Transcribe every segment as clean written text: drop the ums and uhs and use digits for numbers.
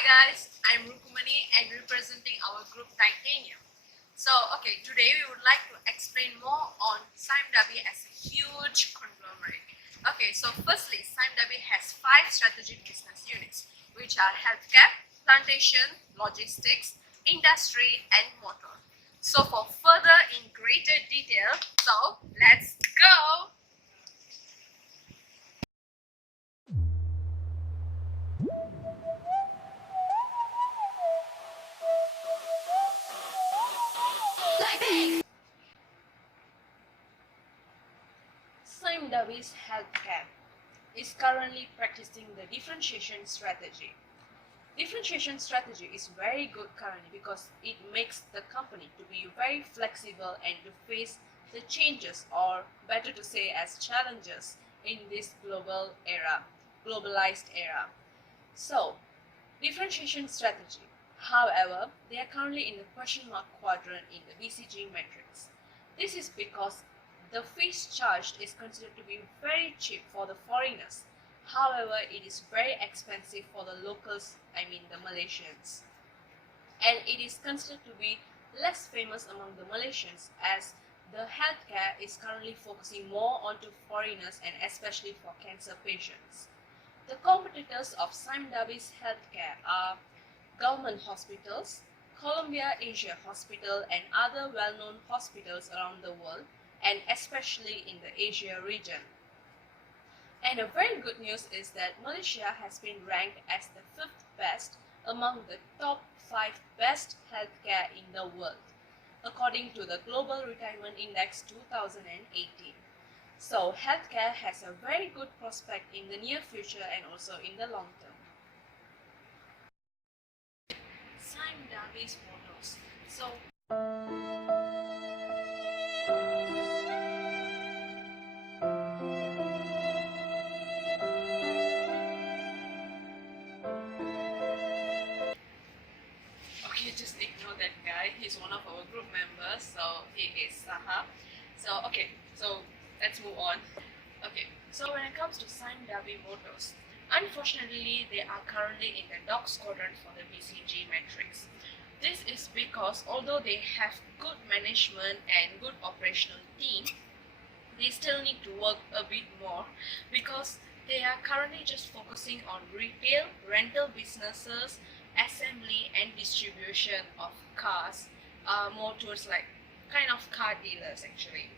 Hi guys, I'm Rukkumanni and representing our group Titanium. Today we would like to explain more on Sime Darby as a huge conglomerate. Firstly, Sime Darby has 5 strategic business units, which are healthcare, plantation, logistics, industry, and motor. So for further in greater detail, let's go! Sime Darby's healthcare is currently practicing the differentiation strategy. Differentiation strategy is very good currently because it makes the company to be very flexible and to face the changes, or better to say as challenges, in this globalized era. So, differentiation strategy. However, they are currently in the question mark quadrant in the BCG Matrix. This is because the fees charged is considered to be very cheap for the foreigners. However, it is very expensive for the locals, the Malaysians. And it is considered to be less famous among the Malaysians, as the healthcare is currently focusing more onto foreigners and especially for cancer patients. The competitors of Sime Darby's healthcare are government hospitals, Columbia Asia Hospital, and other well-known hospitals around the world, and especially in the Asia region. And a very good news is that Malaysia has been ranked as the 5th best among the top 5 best healthcare in the world, according to the Global Retirement Index 2018. So healthcare has a very good prospect in the near future and also in the long term. Sime Darby's mottos. Just ignore that guy. He's one of our group members, so he is Saha. Let's move on. So when it comes to Sime Darby motors, unfortunately they are currently in the dog quadrant for the BCG Matrix. This is because although they have good management and good operational team, they still need to work a bit more because they are currently just focusing on retail, rental businesses, assembly and distribution of cars, more towards like kind of car dealers actually.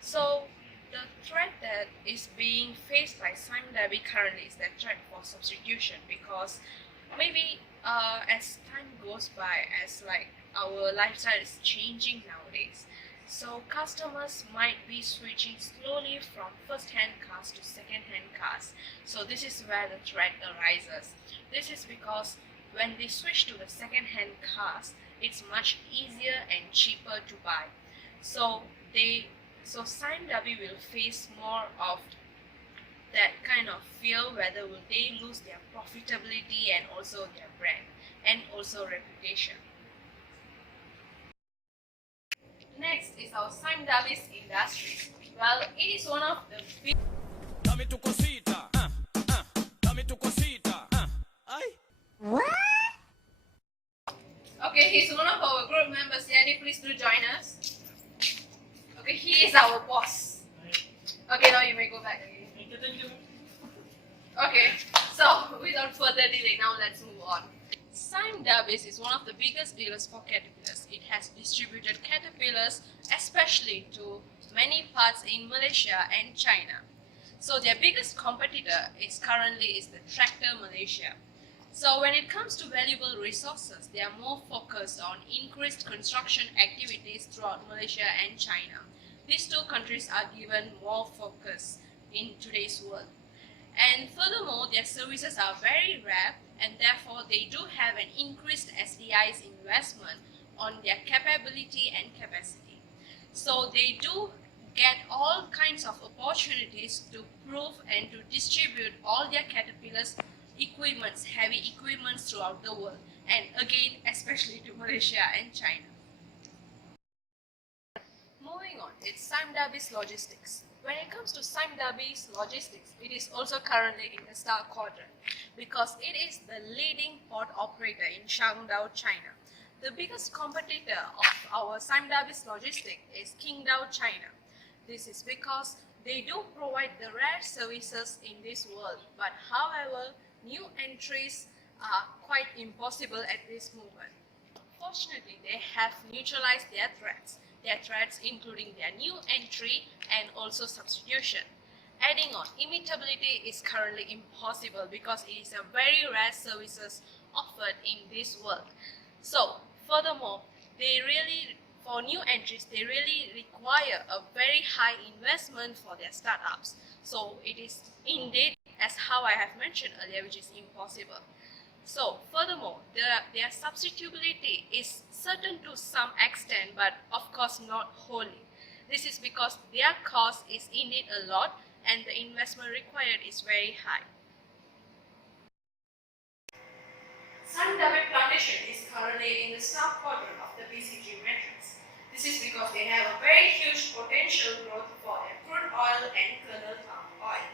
So the threat that is being faced by Sime Darby currently is the threat for substitution, because maybe as time goes by, as like our lifestyle is changing nowadays, so customers might be switching slowly from first-hand cars to second-hand cars. So this is where the threat arises. This is because when they switch to the second-hand cars, it's much easier and cheaper to buy. So Sime Darby will face more of that kind of fear, whether will they lose their profitability and also their brand and also reputation. Next is our Sime Darby's Industries. Well, it is one of the big. He's one of our group members. Yadiy, please do join us. He is our boss. Now you may go back again. So without further delay, now let's move on. Sime Darby is one of the biggest dealers for caterpillars. It has distributed caterpillars especially to many parts in Malaysia and China. So their biggest competitor is currently the Tractor Malaysia. So when it comes to valuable resources, they are more focused on increased construction activities throughout Malaysia and China. These two countries are given more focus in today's world. And furthermore, their services are very rare, and therefore they do have an increased SDI's investment on their capability and capacity. So they do get all kinds of opportunities to prove and to distribute all their caterpillars equipments, heavy equipments throughout the world, and again especially to Malaysia and China. Moving on, it's Sime Darby's Logistics. When it comes to Sime Darby's Logistics, it is also currently in the star quadrant because it is the leading port operator in Shangdao, China. The biggest competitor of our Sime Darby's logistic is Qingdao, China. This is because they do provide the rare services in this world, but however, new entries are quite impossible at this moment. Fortunately, they have neutralized their threats including their new entry and also substitution. Adding on, imitability is currently impossible because it is a very rare services offered in this world. So, furthermore, for new entries, they really require a very high investment for their startups. So, it is indeed, as how I have mentioned earlier, which is impossible. So, furthermore, their substitutability is certain to some extent, but of course not wholly. This is because their cost is indeed a lot and the investment required is very high. Sime Darby plantation is currently in the south quadrant of the BCG Matrix. This is because they have a very huge potential growth for their crude oil and kernel palm oil.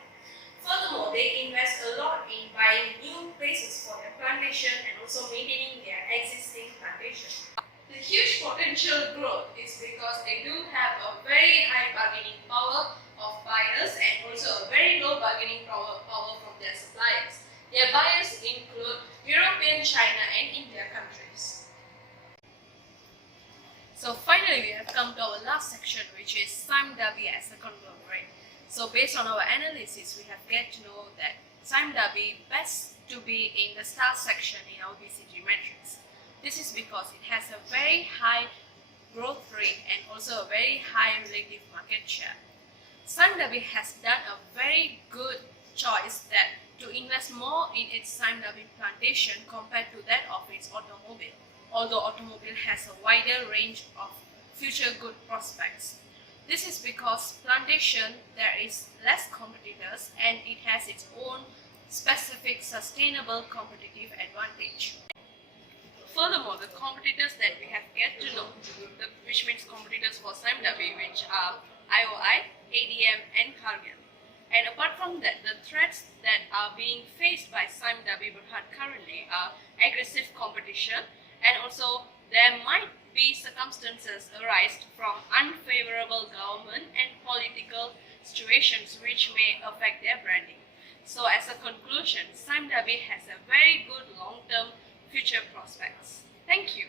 Furthermore, they invest a lot in buying new places for their plantation and also maintaining their existing plantation. The huge potential growth is because they do have a very high bargaining power of buyers and also a very low bargaining power from their suppliers. Their buyers include European, China and India countries. So finally, we have come to our last section, which is Sime Darby as a conglomerate. So based on our analysis, we have get to know that Sime Darby best to be in the star section in our BCG Matrix. This is because it has a very high growth rate and also a very high relative market share. Sime Darby has done a very good choice that to invest more in its Sime Darby plantation compared to that of its automobile, although automobile has a wider range of future good prospects. This is because plantation there is less competitors and it has its own specific sustainable competitive advantage. Furthermore, the competitors that we have get to know, which means competitors for Sime Darby, which are IOI, ADM and Kamil. And apart from that, the threats that are being faced by Sime Darby Berhad currently are aggressive competition, and also there might be circumstances arise from unfavorable government and political situations which may affect their branding. So as a conclusion, Sime Darby has a very good long-term future prospects. Thank you.